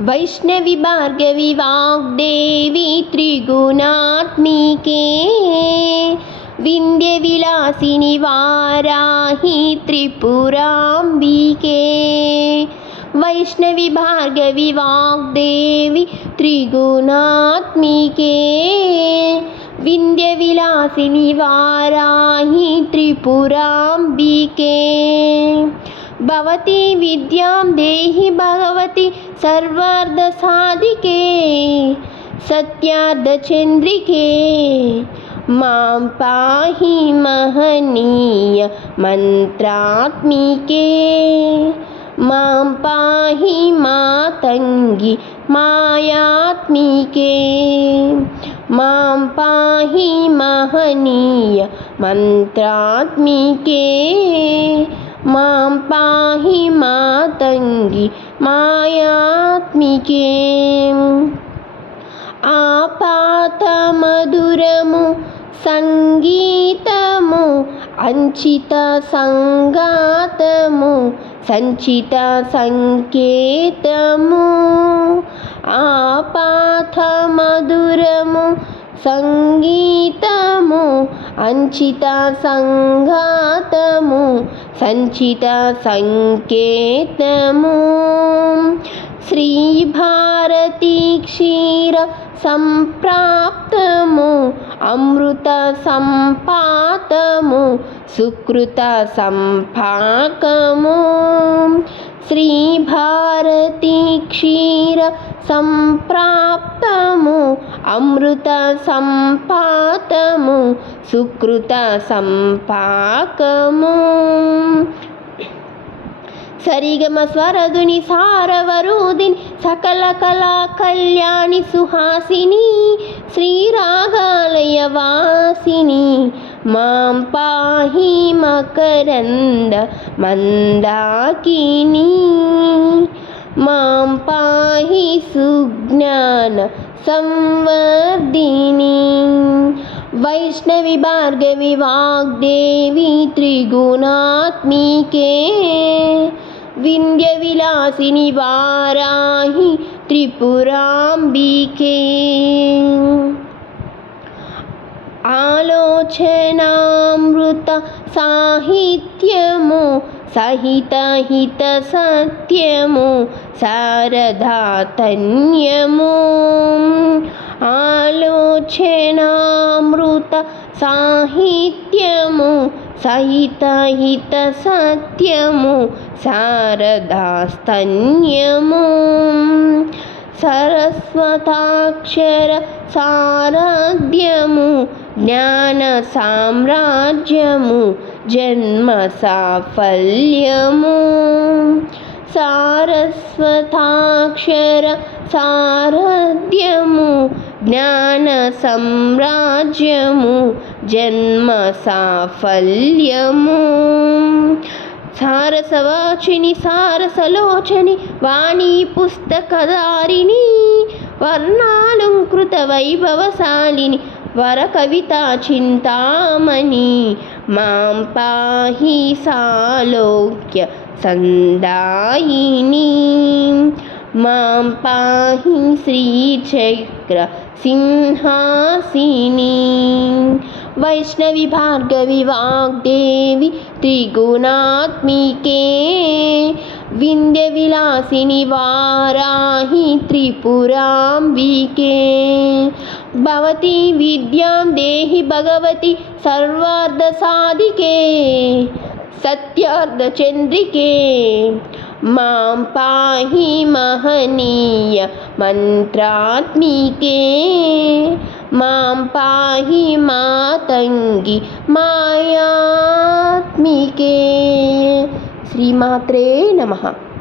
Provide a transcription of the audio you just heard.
वैष्णवी भार्गवी वाग्देवी त्रिगुणात्मिके विंध्यविलासिनी वाराही त्रिपुरांबिके। वैष्णवी भार्गवी वाग्देवी त्रिगुणात्मिके विंध्यविलासिनी वाराही त्रिपुरांबिके। भवती विद्यां देहि भगवती सर्वार्थसाधिके सत्यार्थचंद्रिके। मां पाहि महनीय मंत्रात्मिके। मां पाहि मातंगी मायात्मिके। मां पाहि महनीय मंत्रात्मिके। मां पाहि मातंगी मायात्मिके। आपातमधुरमु संगीतमु अंचित संगातमु संचित संकेतमु। आपातमधुरमु संगीतमु अंचित संगातमु संचित संकेतमु। श्री भारती क्षीर संप्राप्तमु अमृत संपातमु सुकृत संपाकमु। श्री भारती क्षीर संप्राप्तमु अमृत संपातमु सुकृत संपाकमु। सरिगम स्वरधुनि सारवरूदिनि सकल कला कल्याणि सुहासिनी श्रीरागालय वासिनी। मां पाहि मकरंद मंदाकिनी। मां पाहि सुज्ञान संवर्धिनी। वैष्णवी भार्गवी वाग्देवी त्रिगुणात्मिके विंध्यविलासिनी वाराही त्रिपुरांबिके। आलोचनामृत साहित्यमु सहित हित सत्यमु शारदातन्यमु। आलोचनामृत साहित्यमु सहित हित सत्यमु शारदास्तन्यमु। सरस्वताक्षर सारथ्यमु ज्ञान साम्राज्यमु जन्म साफल्यमु। सारस्वताक्षर सारथ्यमु ज्ञान साम्राज्यमु जन्म साफल्यमु। सारसवाचिनि सारसलोचनि वाणी पुस्तकधारिणी वर्णालंकृत वैभवशालिनि वरकविता चिन्तामणि। मां पाहि सालोक्य संदायिनी। मां पाहि श्रीचक्र सिंहासिनी। वैष्णवी भार्गवी वाग्देवी त्रिगुणात्मिके विंध्यविलासिनी वाराही त्रिपुरांबिके। भवती विद्यां देहि भगवती सर्वार्थसाधिके सत्यार्थचंद्रिके। मां पाहि महनीय मंत्रात्मिके। मां पाहि मातंगी मायात्मिके। श्रीमात्रे नमः।